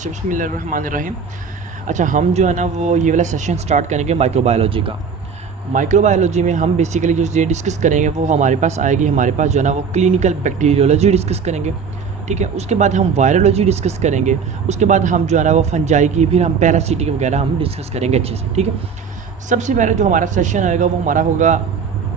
अच्छा, बिस्मिल्लाहिर्रहमानिर्रहीम। अच्छा, हम जो है ना वो ये वाला सेशन स्टार्ट करेंगे माइक्रोबायोलॉजी का। माइक्रोबायोलॉजी में हम बेसिकली जो चीज़ें डिस्कस करेंगे वो हमारे पास आएगी, हमारे पास जो है ना वो क्लिनिकल बैक्टीरियोलॉजी डिस्कस करेंगे, ठीक है। उसके बाद हम वायरोलॉजी डिस्कस करेंगे, उसके बाद हम जो है ना वो फंजाई की, फिर हम पैरासिटिक वगैरह हम डिस्कस करेंगे अच्छे से, ठीक है। सबसे पहले जो हमारा सेशन आएगा वो हमारा होगा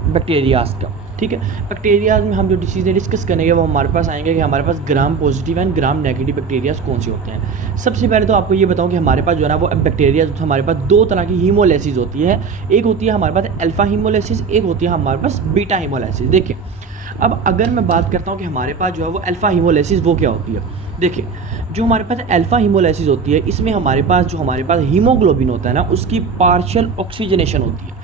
बैक्टीरियाज का, ठीक है। बैक्टीरियाज में हम जो चीज़ें डिस्कस करेंगे वो हमारे पास आएंगे कि हमारे पास gram positive and gram negative bacterias कौन से होते हैं। सबसे पहले तो आपको ये बताऊं कि हमारे पास जो है ना वो बैक्टीरिया हमारे पास दो तरह की हीमोलाइसिस होती है। एक होती है हमारे पास अल्फ़ा हीमोलाइसिस, एक होती है हमारे पास बीटा हीमोलाइसिस। देखिए, अब अगर मैं बात करता हूँ कि हमारे पास जो है वो अल्फ़ा हीमोलाइसिस वो क्या होती है। देखिए, जो हमारे पास अल्फ़ा हीमोलाइसिस होती है इसमें हमारे पास हीमोग्लोबिन होता है ना, उसकी पार्शियल ऑक्सीजनेशन होती है।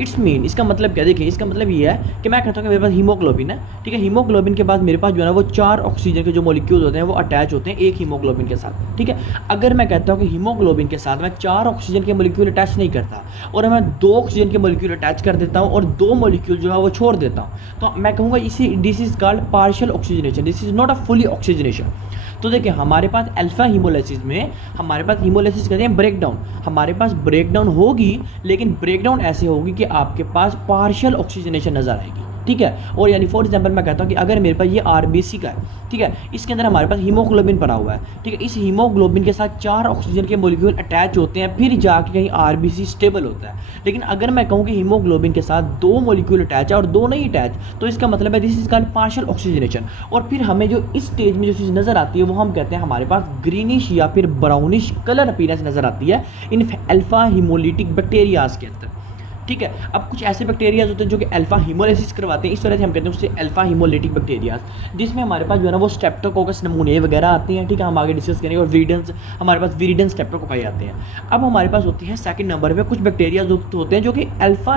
इट्स मीन, इसका मतलब क्या, देखिए इसका मतलब ये है कि मैं कहता हूँ कि मेरे पास हीमोग्लोबिन है, ठीक है। हीमोग्लोबिन के बाद मेरे पास जो है ना वो 4 ऑक्सीजन के जो मॉलिक्यूल होते हैं वो अटैच होते हैं एक हीमोग्लोबिन के साथ, ठीक है। अगर मैं कहता हूँ कि हीमोग्लोबिन के साथ मैं 4 ऑक्सीजन के मॉलिक्यूल अटैच नहीं करता और मैं 2 ऑक्सीजन के मॉलिक्यूल अटैच कर देता हूँ और 2 मॉलिक्यूल जो है वो छोड़ देता हूँ, तो मैं कहूँगा इसी this is called partial oxygenation, this is not a fully oxygenation. तो देखिए, हमारे पास अल्फ़ा हीमोलाइसिस में हमारे पास हीमोलाइसिस कहते हैं ब्रेकडाउन, हमारे पास ब्रेकडाउन होगी, लेकिन ब्रेकडाउन ऐसे होगी कि आपके पास पार्शियल ऑक्सीजनेशन नज़र आएगी, ठीक है। और यानी फॉर एग्जांपल मैं कहता हूँ कि अगर मेरे पास ये आरबीसी का है, ठीक है, इसके अंदर हमारे पास हीमोग्लोबिन पड़ा हुआ है, ठीक है। इस हीमोग्लोबिन के साथ 4 ऑक्सीजन के मॉलिक्यूल अटैच होते हैं, फिर जाके कहीं आरबीसी स्टेबल होता है। लेकिन अगर मैं कहूँ कि हीमोग्लोबिन के साथ 2 मॉलिक्यूल अटैच है और 2 नहीं अटैच, तो इसका मतलब है this is called partial oxygenation. और फिर हमें जो इस स्टेज में जो चीज़ नज़र आती है वो हम कहते हैं हमारे पास ग्रीनिश या फिर ब्राउनिश कलर अपीयरेंस नज़र आती है इन अल्फ़ा हीमोलिटिक बैक्टीरियाज के अंदर, ठीक है। अब कुछ ऐसे बैक्टीरियाज होते हैं जो कि अल्फा हीमोलाइसिस करवाते हैं, इस वजह से हम कहते हैं उससे अल्फा हीमोलिटिक बैक्टीरियाज, जिसमें हमारे पास जो है ना वो स्ट्रेप्टोकोकस नमूने वगैरह आते हैं, ठीक है। हम आगे डिस्कस करेंगे। और विरिडेंस, हमारे पास विरिडेंस स्ट्रेप्टोकोकाई आते हैं। अब हमारे पास होती है सेकंड नंबर पे कुछ बैक्टीरियाज होते हैं जो कि अल्फा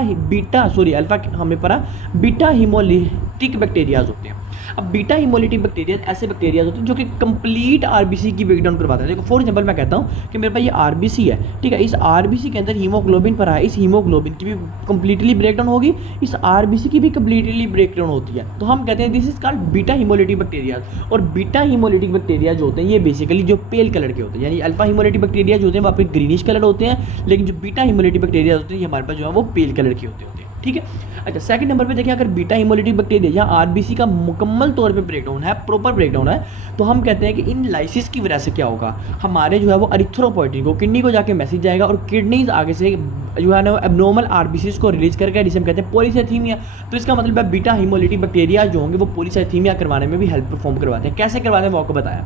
हमें पड़ा बीटा हीमोलिटिक बैक्टीरियाज होते हैं। अब बीटा हीमोलिटिक बैक्टीरिया ऐसे बैक्टीरियाज होते हैं जो कि कंप्लीट आरबीसी की ब्रेकडाउन करवाते हैं। देखो फॉर एग्जांपल मैं कहता हूँ कि मेरे पास ये आरबीसी है, ठीक है। इस आरबीसी के अंदर हीमोग्लोबिन पड़ा है, इस हीमोग्लोबिन की भी कंप्लीटली ब्रेकडाउन होगी, इस आरबीसी की भी कंप्लीटली ब्रेकडाउन होती है, तो हम कहते हैं this is called beta haemolytic bacterias. और बीटा हीमोलिटिक बैक्टीरिया जो होते हैं ये बेसिकली जो पेल कलर के होते हैं, यानी अल्फा हीमोलिटिक बैक्टीरिया जो होते हैं वो आपके ग्रीनिश कलर होते हैं, लेकिन जो बीटा हीमोलिटिक बैक्टीरिया होते हैं ये हमारे पास जो है वो पेल कलर के होते हैं, ठीक है। अच्छा, सेकंड नंबर पे देखिए, अगर बीटा हीमोलिटिक बैक्टीरिया या आरबीसी का मुकम्मल तौर पे ब्रेकडाउन है, प्रॉपर ब्रेकडाउन है, तो हम कहते हैं कि इन लाइसिस की वजह से क्या होगा, हमारे जो है वो एरिथ्रोपोइटिन को, किडनी को जाके मैसेज जाएगा और किडनीज आगे से जो है ना एब्नॉर्मल आरबीसीज को रिलीज करके, जिसे हम कहते हैं पॉलीसाइथीमिया। तो इसका मतलब है बीटा हीमोलिटिक बैक्टीरिया जो होंगे वो पॉलीसाइथीमिया करवाने में भी हेल्प परफॉर्म करवाते हैं। कैसे करवाते हैं वो आपको बताया।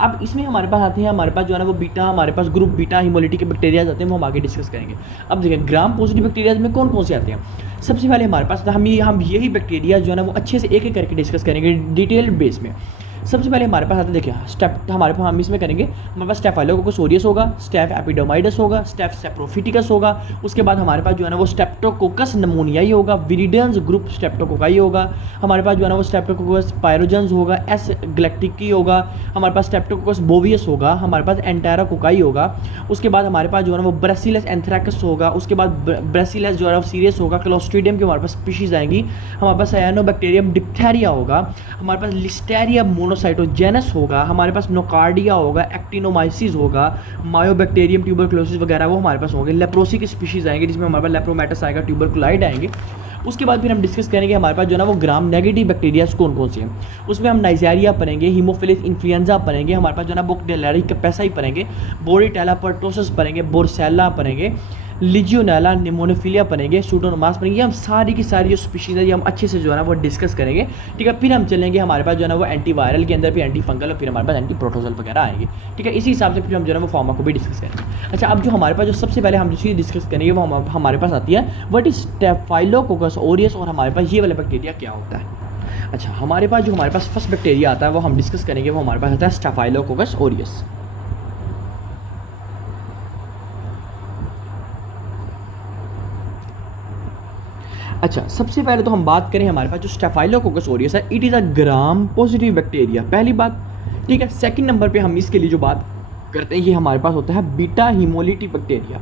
अब इसमें हमारे पास आते हैं, हमारे पास जो है ना वो बीटा, हमारे पास ग्रुप बीटा हीमोलिटिक बैक्टीरिया आते हैं, वो हम आगे डिस्कस करेंगे। अब देखिए, ग्राम पॉजिटिव बैक्टीरिया में कौन कौन से आते हैं। सबसे पहले हमारे पास हम यही बैक्टीरिया जो है ना वो अच्छे से एक एक करके डिस्कस करेंगे डिटेल्ड बेस में। सबसे पहले हमारे पास आता है, देखिए हमारे पास हम इसमें करेंगे, हमारे पास स्टेफाइलोकोकस ऑरियस होगा, स्टेफ एपिडोमाइडस होगा, स्टेफ सेप्रोफिटिकस होगा। उसके बाद हमारे पास जो है ना वो स्ट्रेप्टोकोकस नमोनियाई होगा, विरिडेंस ग्रुप स्ट्रेप्टोकोकाई होगा। हमारे पास जो है ना वो स्ट्रेप्टोकोकस पायरोजेंस होगा, एस गैलेक्टिकी होगा। हमारे पास स्ट्रेप्टोकोकस बोवियस होगा, हमारे पास एंटेराकोकाई होगा। उसके बाद हमारे पास जो है ना वो ब्रेसिलस एंथ्रैकस होगा। उसके बाद ब्रेसिलस जो है ना सीरियस होगा। क्लोस्ट्रीडियम की हमारे पास स्पीशीज आएंगी। हमारे पास साइनोबैक्टीरियम डिप्थेरिया होगा। हमारे पास लिस्टेरिया मोनोसाइटोजेनस होगा। हमारे पास नोकार्डिया होगा, एक्टिनोमाइसिस होगा, मायोबैक्टीरियम ट्यूबरकुलोसिस वगैरह वो हमारे पास होंगे। लेप्रोसी की स्पीशीज आएंगे जिसमें हमारे पास लेप्रोमेटस आएगा, ट्यूबरकुलाइड आएंगे। उसके बाद फिर हम डिस्कस करेंगे हमारे पास जो है ना वो ग्राम नेगेटिव बैक्टीरियाज कौन कौन से हैं। उसमें हम नाइजेरिया पढ़ेंगे, हीमोफिलिस इन्फ्लुएंजा पढ़ेंगे, हमारे पास जो है ना बुकडेलरी कैपेसाई पढ़ेंगे, बोरीटेला पर्टोसस पढ़ेंगे, बोरसेला पढ़ेंगे, लिजियोनेला निमोनोफिलिया पढ़ेंगे, सूडोमोनास पढ़ेंगे। ये हम सारी की सारी जो स्पीशीज है ये हम अच्छे से जो है ना वो डिस्कस करेंगे, ठीक है। फिर हम चलेंगे हमारे पास जो है ना वो एंटीवायरल के अंदर, फिर एंटी फंगल और फिर हमारे पास एंटी प्रोटोजोल वगैरह आएंगे, ठीक है। इसी हिसाब से फिर हम जो है ना वो फार्मा को भी डिस्कस करेंगे। अच्छा, अब जो हमारे पास जो सबसे पहले हम जो चीज़ डिस्कस करेंगे वो हमारे पास आती है व्हाट इज स्टेफाइलोकोकस ऑरियस, और हमारे पास ये वाला बैक्टीरिया क्या होता है। अच्छा, हमारे पास फर्स्ट बैक्टीरिया आता है वो हम डिस्कस करेंगे, वो हमारे पास आता है स्टेफाइलोकोकस ऑरियस। अच्छा, सबसे पहले तो हम बात करें हमारे पास जो स्टेफाइलोकोकस ऑरियस है, it is a gram positive bacteria, पहली बात, ठीक है। सेकंड नंबर पे हम इसके लिए जो बात करते हैं ये हमारे पास होता है बीटा हीमोलिटिक बैक्टीरिया।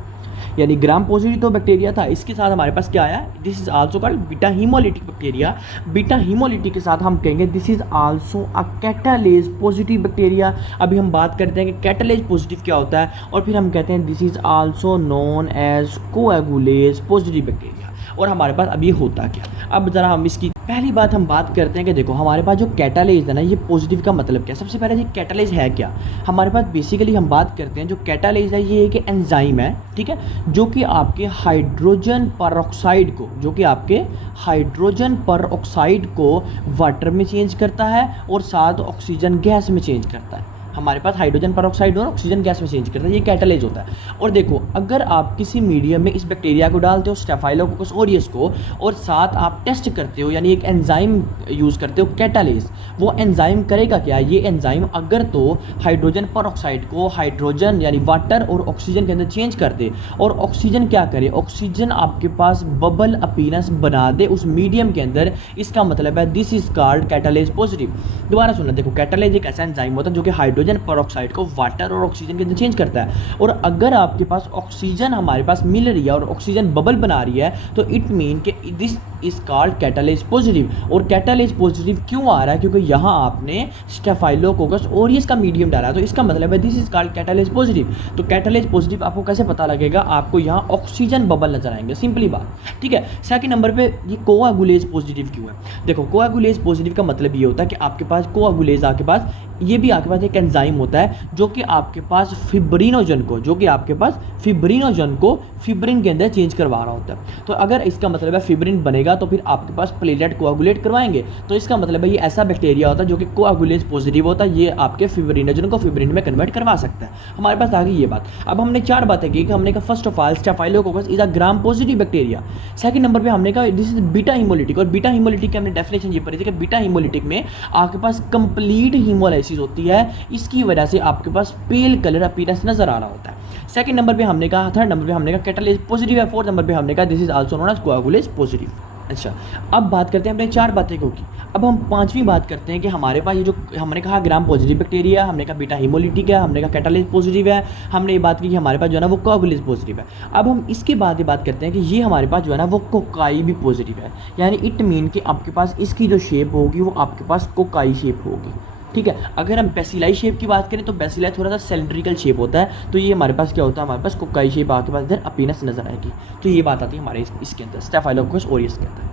यानी ग्राम पॉजिटिव तो बैक्टीरिया था, इसके साथ हमारे पास क्या आया, this is also called beta haemolytic bacteria. Beta haemolytic के साथ हम कहेंगे this is also a catalase positive bacteria. अभी हम बात करते हैं कि कैटालेज पॉजिटिव क्या होता है, और फिर हम कहते हैं this is also known as coagulase positive bacteria. और हमारे पास अभी होता क्या, अब ज़रा हम इसकी पहली बात हम बात करते हैं कि देखो हमारे पास जो कैटालेज है ना, ये पॉजिटिव का मतलब क्या है। सबसे पहले ये कैटालेज है क्या, हमारे पास बेसिकली हम बात करते हैं जो कैटालेज है ये एक एंजाइम है, ठीक है, जो कि आपके हाइड्रोजन परऑक्साइड को, जो कि आपके हाइड्रोजन परऑक्साइड को वाटर में चेंज करता है और साथ ऑक्सीजन गैस में चेंज करता है। हमारे पास हाइड्रोजन परऑक्साइड और ऑक्सीजन गैस में चेंज करता है, ये कैटालेज होता है। और देखो अगर आप किसी मीडियम में इस बैक्टीरिया को डालते हो स्टेफाइलोकोकस ऑरियस को, और साथ आप टेस्ट करते हो यानी एक एंजाइम यूज़ करते हो कैटालेज, वो एंजाइम करेगा क्या, ये एंजाइम अगर तो हाइड्रोजन परऑक्साइड को हाइड्रोजन यानी वाटर और ऑक्सीजन के अंदर चेंज कर दे, और ऑक्सीजन क्या करे, ऑक्सीजन आपके पास बबल अपीयरेंस बना दे उस मीडियम के अंदर, इसका मतलब है this is called catalase positive. दोबारा सुनना, देखो कैटालेज एक ऐसा एंजाइम होता है जो कि हाइड्रोजन परऑक्साइड को वाटर और ऑक्सीजन के अंदर चेंज करता है, और अगर आपके पास ऑक्सीजन हमारे पास मिल रही है और ऑक्सीजन बबल बना रही है तो इट मीन कि this is called catalase positive. और कैटालेज पॉजिटिव क्यों आ रहा है, क्योंकि यहाँ आपने स्टेफाइलोकोकस ऑरियस का मीडियम डाला, तो इसका मतलब है this is called catalase positive. तो कैटालेज पॉजिटिव आपको कैसे पता लगेगा, आपको यहाँ ऑक्सीजन बबल नजर आएंगे, सिंपली बात, ठीक है। सेकंड नंबर पे ये कोआगुलेज पॉजिटिव क्यों है, देखो कोआगुलेज पॉजिटिव का मतलब ये होता है कि आपके पास कोआगुलेज आपके पास, ये भी आपके पास एक एंजाइम होता है जो कि आपके पास फिब्रिनोजन को, जो कि आपके पास फिब्रिनोजन को फिब्रिन के अंदर चेंज करवा रहा होता है। तो अगर इसका मतलब है फिब्रिन बनेगा तो फिर आपके पास प्लेटलेट कोआगुलेट करवाएंगे, तो इसका मतलब है ये ऐसा बैक्टीरिया होता है जो कि कोआगुलेज पॉजिटिव होता है, ये आपके फिब्रिनोजन को फिब्रिन में कन्वर्ट करवा सकता है। हमारे पास आ गई ये बात। अब हमने 4 बातें की कि हमने कहा first of all staphylococcus is a gram positive bacteria. Second number पे हमने कहा दिस इज बीटा हीमोलिटिक, और बीटा हीमोलिटिक की हमने डेफिनेशन ये पढ़ी थी कि बीटा हीमोलिटिक में आपके पास कंप्लीट हीमोलाइसिस होती है, इसकी वजह से आपके पास पेल कलर अपीयरेंस नजर आ रहा होता है। सेकंड नंबर पे हमने कहा, थर्ड नंबर पे हमने कहा कैटालेज पॉजिटिव है, फोर्थ नंबर पे हमने कहा this is also known as coagulase positive. अच्छा, अब बात करते हैं हमने 4 बातें को की, अब हम 5वीं बात करते हैं कि हमारे पास ये जो हमने कहा ग्राम पॉजिटिव बैक्टीरिया, हमने कहा बीटा हीमोलिटिक है, हमने कहा कैटालेज पॉजिटिव है, हमने ये बात की कि हमारे पास जो है ना वो कोआगुलेज पॉजिटिव है। अब हम इसके बाद ये बात करते हैं कि ये हमारे पास जो है ना वो कोकाई भी पॉजिटिव है, यानी इट मीन कि आपके पास इसकी जो शेप होगी वो आपके पास कोकाई शेप होगी, ठीक है। अगर हम बेसिलाई शेप की बात करें तो बेसिलाई थोड़ा सा सिलेंड्रिकल शेप होता है, तो ये हमारे पास क्या होता है, हमारे पास कोकाई शेप आपके पास इधर अपीयरेंस नजर आएगी। तो ये बात आती है हमारे इसके अंदर स्टेफाइलोकोकस ऑरियस के अंदर।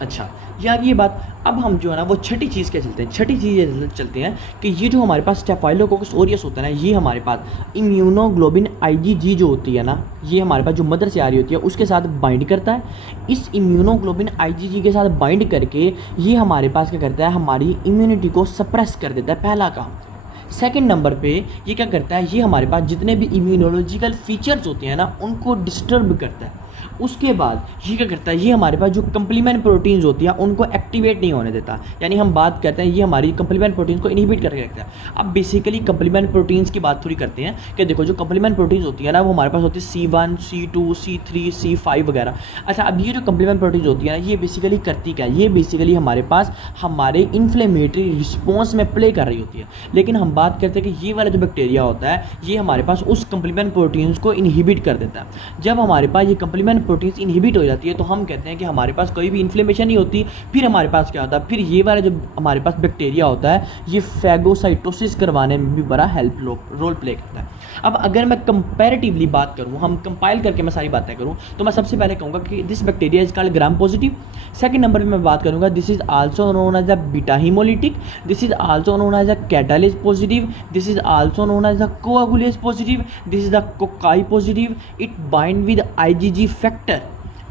अच्छा यार ये बात, अब हम जो है ना वो छठी चीज़ क्या चलते हैं, छठी चीज़ चलते हैं कि ये जो हमारे पास स्टेफाइलोकोकस ऑरियस होता है ना, ये हमारे पास इम्यूनोग्लोबिन IgG जो होती है ना, ये हमारे पास जो मदर से आ रही होती है उसके साथ बाइंड करता है। इस इम्यूनोग्लोबिन IgG के साथ बाइंड करके ये हमारे पास क्या करता है, हमारी इम्यूनिटी को सप्रेस कर देता है, पहला काम। सेकंड नंबर पे ये क्या करता है, ये हमारे पास जितने भी इम्यूनोलॉजिकल फीचर्स होते हैं ना उनको डिस्टर्ब करता है। उसके बाद ये क्या करता है, ये हमारे पास जो कंप्लीमेंट प्रोटीन्स होती हैं उनको एक्टिवेट नहीं होने देता, यानी हम बात करते हैं ये हमारी कंप्लीमेंट प्रोटीन्स को इनहिबिट करके रखता है। अब बेसिकली कंप्लीमेंट प्रोटीन्स की बात थोड़ी करते हैं कि देखो जो कंप्लीमेंट प्रोटीन्स होती है ना वो हमारे पास होती है C1, C2, C3, C5 वगैरह। अच्छा, अब ये जो कंप्लीमेंट प्रोटीन्स होती है ना ये बेसिकली करती क्या है, ये बेसिकली हमारे पास हमारे इन्फ्लेमेटरी रिस्पॉन्स में प्ले कर रही होती है। लेकिन हम बात करते हैं कि ये वाला जो बैक्टीरिया होता है ये हमारे पास उस कंप्लीमेंट प्रोटीन्स को इनहिबिट कर देता है। जब हमारे पास ये कंप्लीमेंट प्रोटीन्स इनहिबिट हो जाती है तो हम कहते हैं कि हमारे पास कोई भी इन्फ्लेमेशन नहीं होती। फिर हमारे पास क्या होता है, फिर ये वाला जो हमारे पास बैक्टीरिया होता है ये फैगोसाइटोसिस करवाने में भी बड़ा हेल्प रोल प्ले करता है। अब अगर मैं कंपैरेटिवली बात करूं, हम कंपाइल करके मैं सारी बातें करूं, तो मैं सबसे पहले कहूँगा कि this bacteria is called gram positive. Second number पे मैं बात करूँगा this is also known as a beta haemolytic, this is also known as a catalase positive, this is also known as a coagulase positive, this is a cocci positive, it bind with IgG factor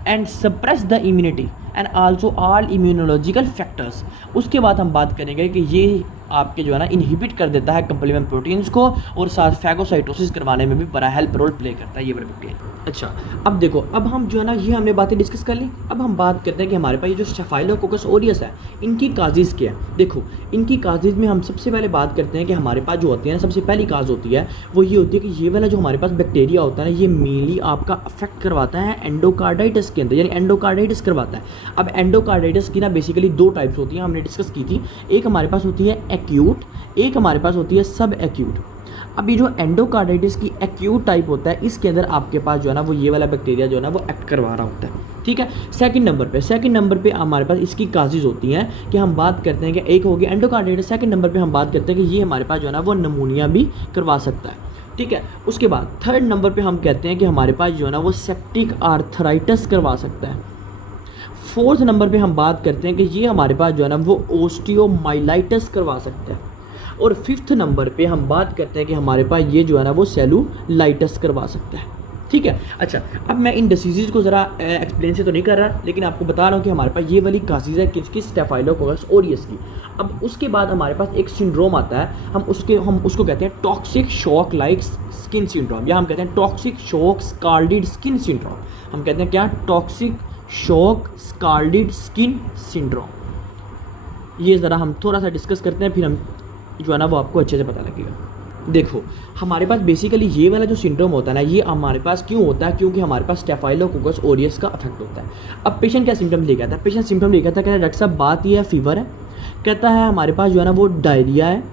and suppress the immunity and also all immunological factors। उसके बाद हम बात करेंगे कि ये आपके जो है ना इनहिबिट कर देता है कंप्लीमेंट प्रोटीन्स को और साथ फैगोसाइटोसिस करवाने में भी बड़ा हेल्प रोल प्ले करता है ये वाला बैक्टीरिया। अच्छा, अब देखो, अब हम जो है ना ये हमने बातें डिस्कस कर ली। अब हम बात करते हैं कि हमारे पास ये जो स्टेफाइलोकोकस ऑरियस है इनकी काजेज़ क्या है। देखो इनकी काजेज़ में हम सबसे पहले बात करते हैं कि हमारे पास जो होती है ना सबसे पहली काज होती है वो ये होती है कि ये वाला जो हमारे पास बैक्टीरिया होता है ना ये मेनली आपका अफेक्ट करवाता है एंडोकार्डाइटिस के अंदर, यानी एंडोकार्डाइटिस करवाता है। अब एंडोकार्डाइटिस की ना बेसिकली 2 टाइप्स होती हैं, हमने डिस्कस की थी। एक हमारे पास होती है एक्यूट, एक हमारे पास होती है सब एक्यूट। अब ये जो एंडोकार्डाइटिस की एक्यूट टाइप होता है, इसके अंदर आपके पास जो है ना वो ये वाला बैक्टीरिया जो है ना वो एक्ट करवा रहा होता है, ठीक है। सेकंड नंबर पे हमारे पास इसकी काजेज होती हैं कि हम बात करते हैं कि एक हो गया एंडोकार्डाइटिस, सेकंड नंबर पे हम बात करते हैं कि ये हमारे पास जो है ना वो निमोनिया भी करवा सकता है, ठीक है। उसके बाद थर्ड नंबर पे हम कहते हैं कि हमारे पास जो है ना वो सेप्टिक आर्थराइटिस करवा सकता है। फोर्थ नंबर पे हम बात करते हैं कि ये हमारे पास जो है ना वो ओस्टियोमाइलाइटिस करवा सकता है। और फिफ्थ नंबर पे हम बात करते हैं कि हमारे पास ये जो है ना वो सेलुलाइटिस करवा सकता है, ठीक है। अच्छा, अब मैं इन डिसीज़ को ज़रा एक्सप्लेन से तो नहीं कर रहा, लेकिन आपको बता रहा हूँ कि हमारे पास ये वाली कासेज है किसकी, स्टेफाइलोकोकस ऑरियस की। अब उसके बाद हमारे पास एक सिंड्रोम आता है, हम उसको कहते हैं toxic shock like skin syndrome, या हम कहते हैं टॉक्सिक शॉक स्कार्डिड स्किन सिंड्रोम। हम कहते हैं क्या, टॉक्सिक शॉक स्कार्डिड स्किन सिंड्रोम। ये ज़रा हम थोड़ा सा डिस्कस करते हैं, फिर हम जो है ना वो आपको अच्छे से पता लगेगा। देखो, हमारे पास बेसिकली ये वाला जो सिंड्रोम होता है ना, ये हमारे पास क्यों होता है, क्योंकि हमारे पास स्टेफाइलोकोकस ऑरियस का अफेक्ट होता है। अब पेशेंट क्या सिम्टम लेके आता है, पेशेंट सिम्टम लेके आता है, कहता है डॉक्टर साहब बात ये है फीवर है, कहता है हमारे पास जो है ना वो डायरिया है,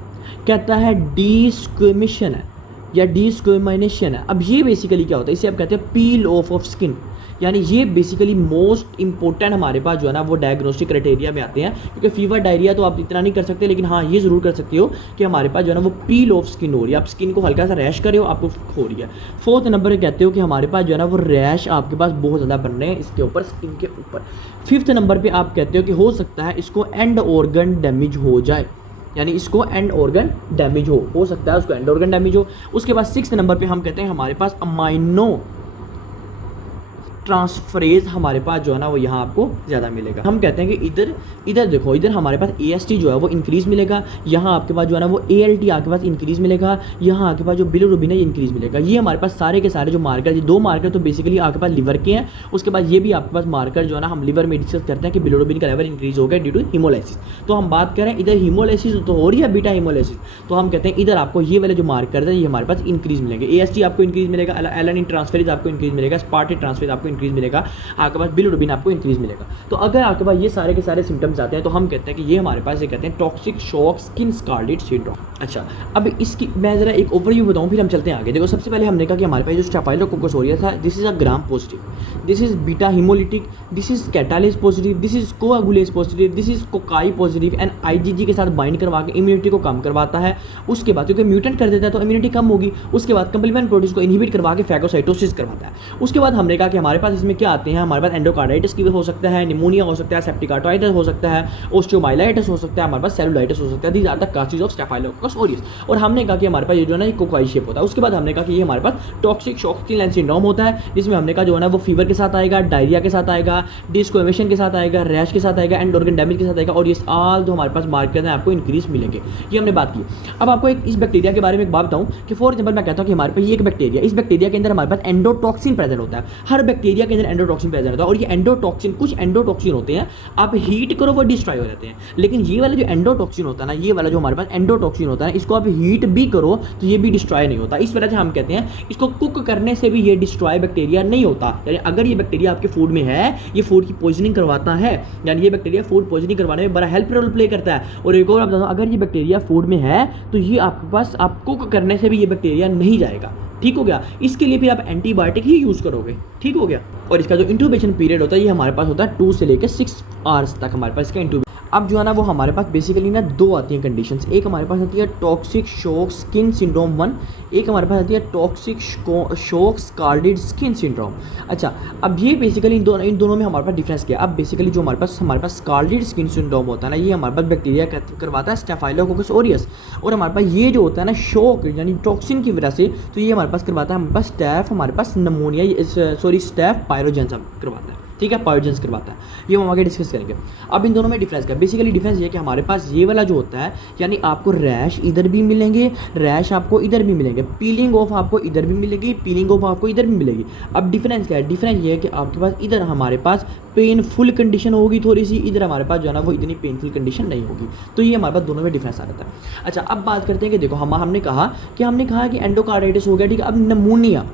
कहता है डिस्क्वेमेशन है या डिस्क्वेमिनेशन है। अब ये बेसिकली क्या होता है, इसे आप कहते हैं पील ऑफ स्किन, यानी ये बेसिकली मोस्ट इंपॉर्टेंट हमारे पास जो है ना वो डायग्नोस्टिक क्राइटेरिया में आते हैं, क्योंकि फीवर डायरिया तो आप इतना नहीं कर सकते, लेकिन हाँ ये ज़रूर कर सकते हो कि हमारे पास जो है ना वो पील ऑफ स्किन हो रही है, आप स्किन को हल्का सा रैश करे हो, आपको हो रही है। फोर्थ नंबर कहते हो कि हमारे पास जो है ना वो रैश आपके पास बहुत ज़्यादा बन रहे हैं इसके ऊपर, स्किन के ऊपर। फिफ्थ नंबर पर आप कहते हो कि हो सकता है इसको एंड ऑर्गन डैमेज हो जाए, यानी इसको एंड ऑर्गन डैमेज हो सकता है उसको एंड ऑर्गन डैमेज हो। उसके बाद सिक्स्थ नंबर पे हम कहते हैं हमारे पास अमाइनो ट्रांसफरेज हमारे पास जो है ना वो यहाँ आपको ज़्यादा मिलेगा। हम कहते हैं कि इधर देखो, इधर हमारे पास AST जो है वो इंक्रीज़ मिलेगा, यहाँ आपके पास जो है ना वो ALT आपके पास इंक्रीज़ मिलेगा, यहाँ आपके पास जो बिलिरुबिन है इंक्रीज़ मिलेगा। ये हमारे पास सारे के सारे जो मार्कर, ये दो मार्कर तो बेसिकली आपके पास लिवर के हैं। उसके बाद ये भी आपके पास मार्कर जो है ना हम लिवर में डिस्कस करते हैं कि बिलिरुबिन का लेवल इंक्रीज़ हो गया ड्यू टू हीमोलाइसिस। तो हम बात करें इधर हीमोलाइसिस तो हो रही है, बीटा हीमोलाइसिस, तो हम कहते हैं इधर आपको ये वाले जो मार्कर है ये हमारे पास इंक्रीज़ मिलेंगे। AST आपको इंक्रीज़ मिलेगा, एलानिन ट्रांसफेरेज आपको इंक्रीज़ मिलेगा, स्पार्टेट ट्रांसफेरेज आपको इंक्रीज़ मिलेगा, आपके पास बिलिरुबिन आपको इंक्रीज मिलेगा। तो अगर आपके पास ये सारे के सारे सिम्टम्स आते हैं तो हम कहते हैं कि ये हमारे पास ये कहते हैं टॉक्सिक शॉक स्किन स्कार्डिड सिंड्रोम। अच्छा, अब इसकी मैं ज़रा एक ओवरव्यू बताऊं, फिर हम चलते हैं आगे। देखो, सबसे पहले हमने कहा कि हमारे पास जो स्टेफाइलोकोकस ऑरियस था, this is a gram positive, this is beta haemolytic, this is catalase positive, this is coagulase positive, this is cocci positive and IgG के साथ बाइंड करवा के इम्यूनिटी को कम करवाता है। उसके बाद क्योंकि म्यूटेंट कर देता है तो इम्यूनिटी कम होगी। उसके बाद कंप्लीमेंट प्रोटीन को इनहिबिट करवा के फैगोसाइटोसिस करवाता है। उसके बाद हमने कहा कि हमारे पास इसमें क्या आते हैं, हमारे पास एंडोकार्डाइटिस की हो सकता है, निमोनिया हो सकता है, सेप्टिक आर्थराइटिस हो सकता है, ओस्टियोमाइलाइटिस हो सकता है, हमारे पास सेलुलाइटिस हो सकता है। These are the causes of staphylococcus aureus. और हमने कहा कि हमारे पास ये जो है ना एक कोकाई शेप होता है। उसके बाद हमने कहा कि ये हमारे पास टॉक्सिक शॉक स्किन सिंड्रोम होता है, जिसमें हमने कहा जो है ना वो फीवर के साथ आएगा, डायरिया के साथ आएगा, डिस्क्वेमेशन के साथ आएगा, रैश के साथ आएगा, एंड ऑर्गन डैमेज के साथ आएगा, और ये ऑल जो हमारे पास मार्कर हैं आपको इंक्रीज मिलेंगे। ये हमने बात की। अब आपको एक इस बैक्टीरिया के बारे में एक बात बताऊं कि फॉर एग्जाम्पल मैं कहता हूं कि हमारे पास ये एक बैक्टीरिया, इस बैक्टीरिया के अंदर हमारे पास एंडोटॉक्सिन प्रेजेंट होता है। हर बैक्टीरिया के अंदर एंडोटॉक्सिन प्रेजेंट होता है, और ये एंडोटॉक्सिन, कुछ एंडोटॉक्सिन होते हैं आप हीट करो वो डिस्ट्रॉय हो जाते हैं, लेकिन ये वाला जो एंडोटॉक्सिन होता है ना, ये वाला जो हमारे पास एंडोटॉक्सिन होता है, इसको आप हीट भी करो तो ये भी डिस्ट्रॉय नहीं होता। इस वजह से हम कहते हैं इसको कुक करने से भी ये डिस्ट्रॉय बैक्टीरिया नहीं होता। यानी अगर ये बैक्टीरिया आपके फूड में है, ये फूड की पॉइजनिंग करवाता है, यानी ये बैक्टीरिया फूड पॉइजनिंग करवाने में बड़ा हेल्प रोल प्ले करता है। और एक और आप बताऊं, अगर ये बैक्टीरिया फूड में है तो ये आपके पास आप कुक करने से भी ये बैक्टीरिया नहीं जाएगा। ठीक हो गया। इसके लिए फिर आप एंटीबायोटिक ही यूज़ करोगे। ठीक हो गया। और इसका जो इंक्यूबेशन पीरियड होता है ये हमारे पास होता है 2 से लेकर 6 आवर्स तक हमारे पास इसका इंक्यूबेशन। अब जो है ना वो हमारे पास बेसिकली ना 2 आती हैं कंडीशंस। एक हमारे पास आती है टॉक्सिक शॉक स्किन सिंड्रोम 1, एक हमारे पास आती है टॉक्सिक शॉक स्कार्डिड स्किन सिंड्रोम। अच्छा, अब ये बेसिकली इन दोनों में हमारे पास डिफरेंस क्या है। अब बेसिकली जो हमारे पास स्कार्डिड स्किन सिंड्रोम होता है ना, ये हमारे पास बैक्टीरिया करवाता है स्टेफाइलोकोकस ऑरियस, और हमारे पास ये जो होता है ना शॉक यानी टॉक्सिन की वजह से, तो ये हमारे पास करवाता है हमारे पास स्टेफ, हमारे पास निमोनिया स्टेफ पायरोजेंस करवाता है। ठीक है, पायरोजेंस करवाता है। ये हम आगे डिस्कस करेंगे। अब इन दोनों में डिफरेंस क्या है। बेसिकली डिफरेंस ये है कि हमारे पास ये वाला जो होता है, यानी आपको रैश इधर भी मिलेंगे, रैश आपको इधर भी मिलेंगे, पीलिंग ऑफ आपको इधर भी मिलेगी, पीलिंग ऑफ आपको इधर भी मिलेगी। अब डिफरेंस क्या है। डिफरेंस ये है कि आपके पास इधर हमारे पास पेनफुल कंडीशन होगी थोड़ी सी, इधर हमारे पास जो है ना वो इतनी पेनफुल कंडीशन नहीं होगी। तो ये हमारे पास दोनों में डिफरेंस आ जाता है। अच्छा, अब बात करते हैं कि देखो हमने कहा कि एंडोकार्डाइटिस हो गया। ठीक है, अब निमोनिया,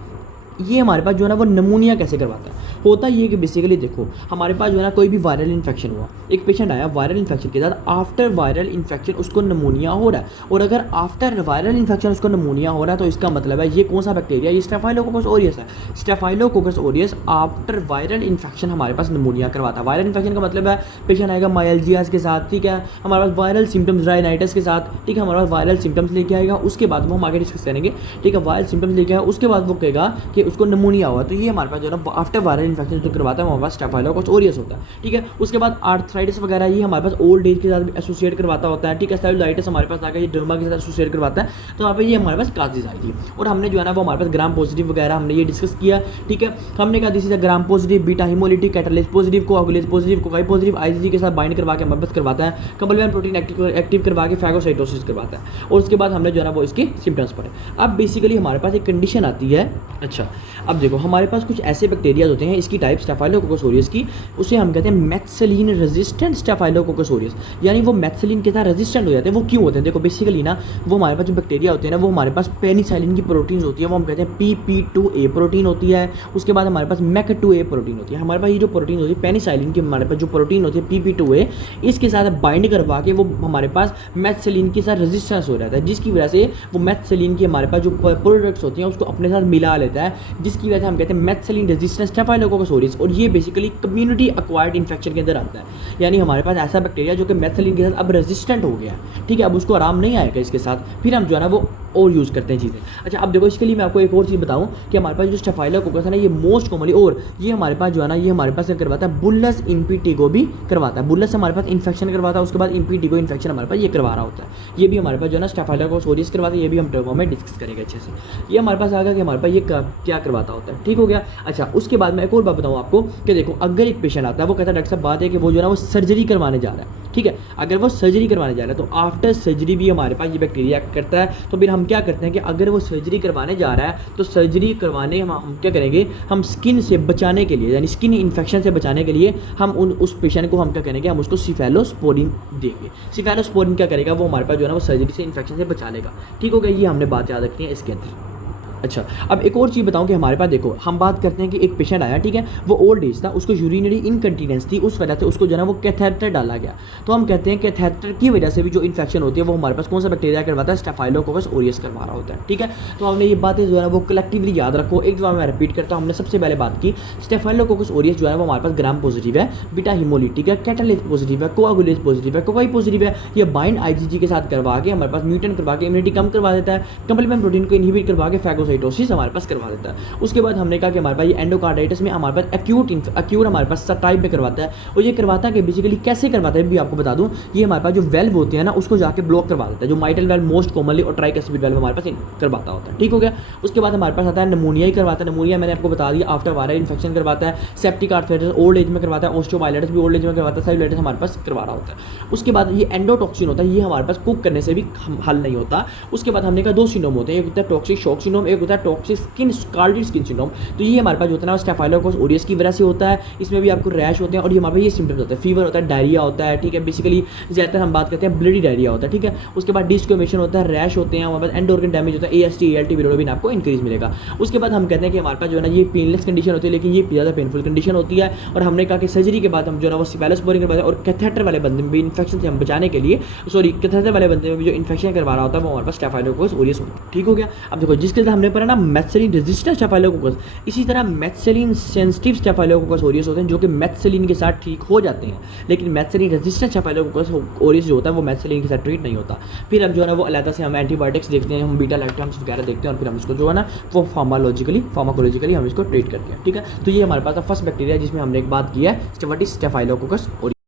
ये हमारे पास जो है ना वो निमोनिया कैसे करवाता है। होता ये है कि बेसिकली देखो हमारे पास जो है ना कोई भी वायरल इन्फेक्शन हुआ, एक पेशेंट आया वायरल इन्फेक्शन के साथ, आफ्टर वायरल इन्फेक्शन उसको नमूनिया हो रहा है, और अगर आफ्टर वायरल इन्फेक्शन उसको नमूनिया हो रहा है तो इसका मतलब है ये कौन सा बैक्टीरिया, ये स्टेफाइलोकोकस ऑरियस है। Staphylococcus aureus after viral infection हमारे पास नमूनिया करवाता है। वायरल इन्फेक्शन का मतलब है पेशेंट आएगा माइल्जियास के साथ, ठीक है, हमारे पास वायरल सिम्टम्स राइनाइटिस के साथ, ठीक है, हमारे पास वायरल सिम्टम्स लेके आएगा, उसके बाद वो हम आगे डिस्कस करेंगे, ठीक है, वायरल सिम्टम्स लेके आएगा, उसके बाद वो कहेगा कि उसको नमूनिया हुआ, तो ये हमारे पास जो है ना आफ्टर वायरल इन्फेक्शन जो करवाता है हमारे पास स्टेफाइलोकोकस ऑरियस होता है, ठीक है। उसके बाद आर्थराइटिस वगैरह ये हमारे पास ओल्ड एज के साथ एसोसिएट करवाता होता है, ठीक है। स्टाइलाइटिस हमारे पास आगे ये डर्मा के साथ एसोसिएट करवाता है, तो वहाँ पे ये हमारे पास काजेज आई थी, और हमने जो है ना वो हमारे पास ग्राम पॉजिटिव वगैरह हमने ये डिस्कस किया, ठीक है। हमने कहा this is gram positive, beta haemolytic, catalyst positive, कोआगुलेज positive, cocci positive IgG के साथ बाइंड करवा के हमारे पास करवाता है, कंपलीमेंट प्रोटीन एक्टिव करवा के फैगोसाइटोसिस करवाता है, और उसके बाद हमने जो है ना वो इसके सिम्टम्स पढ़े। अब बेसिकली हमारे पास एक कंडीशन आती है, अच्छा अब देखो हमारे पास कुछ ऐसे बैक्टीरिया होते हैं, इसकी टाइप स्टेफाइलोकोकस ऑरियस की, उसे हम कहते हैं मैक्सिलिन रेजिस्टेंट स्टेफाइलोकोकस ऑरियस, यानी वो मैक्सिलिन के साथ रेजिस्टेंट हो जाते हैं। वो क्यों होते हैं, देखो बेसिकली ना वो हमारे पास जो बैक्टीरिया होते हैं ना वो हमारे पास पेनिसाइलिन की प्रोटीन होती है, वो हम कहते हैं PP2A प्रोटीन होती है, उसके बाद हमारे पास MEC2A प्रोटीन होती है। हमारे पास ये जो प्रोटीन होती है पेनिसाइलिन की, हमारे पास जो प्रोटीन होती है PP2A, इसके साथ बाइंड करवा के वो हमारे पास मैथ्सिलिन के साथ रेजिस्टेंस हो जाता है, जिसकी वजह से वो मैथ्सिलिन की हमारे पास जो प्रोडक्ट्स होती हैं उसको अपने साथ मिला लेता है, जिसकी वजह से हम कहते हैं मैथ्सिलिन रेजिस्टेंट स्टेफाइलोकोकस ऑरियस, और ये बेसिकली कम्युनिटी एक्वायर्ड इन्फेक्शन के अंदर आता है, यानी हमारे पास ऐसा बैक्टीरिया जो कि मैथ्सिलिन के साथ अब रेजिस्टेंट हो गया है, ठीक है, अब उसको आराम नहीं आएगा इसके साथ, फिर हम जो है ना वो और यूज़ करते हैं चीज़ें। अच्छा अब देखो इसके लिए मैं आपको एक और चीज़ बताऊं कि हमारे पास जो स्टेफाइलोकोकस है ना ये मोस्ट कॉमनली, और ये हमारे पास जो है ना ये हमारे पास क्या करवाता है, बुल्लस इम्पिटिगो भी करवाता है, बुल्लस हमारे पास इन्फेक्शन करवाता है, उसके बाद इम्पिटिगो इन्फेक्शन हमारे पास ये करवा रहा होता है, ये भी हमारे पास जो है ना स्टेफाइलोकोकस ऑरियस करवाता है, ये भी हम टर्मों में डिस्कस करेंगे अच्छे से। ये हमारे पास आ गया कि हमारे पास ये क्या करवाता होता है, ठीक हो गया। अच्छा उसके बाद मैं एक और बात बताऊँ आपको कि देखो अगर एक पेशेंट आता है वो कहता है डॉक्टर साहब बात है कि वो जो है ना वो सर्जरी करवाने जा रहा है, ठीक है, अगर वो सर्जरी करवाने जा रहा है तो आफ्टर सर्जरी भी हमारे पास ये बैक्टीरिया करता है, तो फिर हम क्या करते हैं कि अगर वो सर्जरी करवाने जा रहा है तो सर्जरी करवाने हम क्या करेंगे, हम स्किन से बचाने के लिए यानी स्किन इन्फेक्शन से बचाने के लिए हम उस पेशेंट को हम क्या करेंगे, हम उसको सिफेलोस्पोरिन देंगे। सिफेलोस्पोरिन क्या करेगा, वो हमारे पास जो है ना वो सर्जरी से इन्फेक्शन से बचा लेगा, ठीक हो गया। ये हमने बात याद रखनी है इसके अंदर। अच्छा अब एक और चीज़ बताऊं कि हमारे पास देखो हम बात करते हैं कि एक पेशेंट आया, ठीक है, वो ओल्ड एज था, उसको यूरिनरी इनकंटीनेंस थी, उस वजह से उसको जो है ना वो कैथेटर डाला गया, तो हम कहते हैं कैथेटर की वजह से भी जो इन्फेक्शन होती है वो हमारे पास कौन सा बैक्टीरिया करवाता है, स्टेफाइलोकोकस ऑरियस करवा रहा होता है, ठीक है। तो हमने ये बातें जो है ना वो कलेक्टिवली याद रखो, एक बार मैं रिपीट करता हूँ। हमने सबसे पहले बात की स्टेफाइलोकोकस ऑरियस जो है वो हमारे पास ग्राम पॉजिटिव है, बीटा हिमोलिटिक है, कैटालिस पॉजिटिव है, कोआगुलेज पॉजिटिव है, कोकाई पॉजिटिव है, ये बाइंड आईजीजी के साथ करवा के हमारे पास म्यूटेंट करवा के इम्यूनिटी कम करवा देता है, कंप्लीमेंट प्रोटीन को इनहिबिट करवा के फैगोसाइटोसिस हमारे पास करवा देता है। उसके बाद हमने कहा कि हमारे पास ये एंडोकार्डाइटिस में हमारे पास एक्यूट हमारे पास सब टाइप में करवाता है, और ये करवाता है कि बेसिकली कैसे करवाता है भी आपको बता दूं, ये हमारे पास जो वेल्व होते हैं ना उसको जाके ब्लॉक करवा देता है, जो माइटल वेल्व मोस्ट कॉमनली और ट्राइकस्पिड वेल्व हमारे पास करवाता होता है, ठीक हो गया। उसके बाद हमारे पास आता है नमूनिया ही करवाता है, नमूनिया मैंने आपको बता दिया आफ्टर वायरल इन्फेक्शन करवाता है, सेप्टिक आर्थराइटिस ओल्ड एज में करवाता है, ऑस्टियोमाइलिटिस भी ओल्ड एज में करवाता है, सेलुलाइटिस हमारे पास करवा रहा होता है। उसके बाद ये एंडोटॉक्सिन होता है, ये हमारे पास कुक करने से भी हल नहीं होता। उसके बाद हमने कहा दो सिंड्रोम होते हैं, एक होता है टॉक्सिक शॉक सिंड्रोम, एक होता है टॉक्सिक स्कार्लेट स्किन सिंड्रोम। तो ये हमारे पास जो होता है ना स्टेफाइलोकोकस ऑरियस की वजह से होता है, इसमें भी आपको रैश होते हैं और ये हमारे पास ये सिम्टम्स होते हैं, फीवर होता है, डायरिया होता है, ठीक है, बेसिकली ज़्यादातर हम बात करते हैं ब्लडी डायरिया होता है, ठीक है। उसके बाद डिस्क्वेमेशन होता है, रैश होते हैं, हमारे पास एंड ऑर्गन डैमेज होता है, AST ALT बिलोरुबिन आपको इंक्रीज मिलेगा। उसके बाद हम कहते हैं कि हमारे पास जो है ना ये पेनलेस कंडीशन होती है, लेकिन ये ज़्यादा पेनफुल कंडीशन होती है, और हमने कहा कि सर्जरी के बाद हम जो है ना वो सिफेलोस्पोरिन करवाते हैं, और कैथेटर वाले बंदे में भी इन्फेक्शन से हम बचाने के लिए कैथेटर वाले बंदे में भी जो इन्फेक्शन करवा रहा होता है वो हमारे पास स्टेफाइलोकोकस ऑरियस होता है, ठीक हो गया। अब देखो जिसके लिए हमने पढ़ा ना मैथ्सिलिन रेजिस्टेंट स्टेफाइलोकोकस, इसी तरह मैथ्सिलिन सेंसिटिव स्टेफाइलोकोकस ऑरियस होते हैं जो कि मैथ्सिलिन के साथ ठीक हो जाते हैं, लेकिन मैथ्सिलिन रेजिस्टेंट स्टेफाइलोकोकस ऑरियस जो होता है वो मैथ्सिलिन के साथ ट्रीट नहीं होता। फिर हम जो है ना वो अलग से हम एंटीबायोटिक्स देखते हैं, हम बीटा लैक्टम्स वगैरह देखते हैं, और फिर हम इसको जो है ना वो फार्माकोलॉजिकली हम इसको ट्रीट करते हैं, ठीक है। तो ये हमारे पास फर्स्ट बैक्टीरिया जिसमें हमने एक बात की है, स्टेफाइलोकोकस ऑरियस।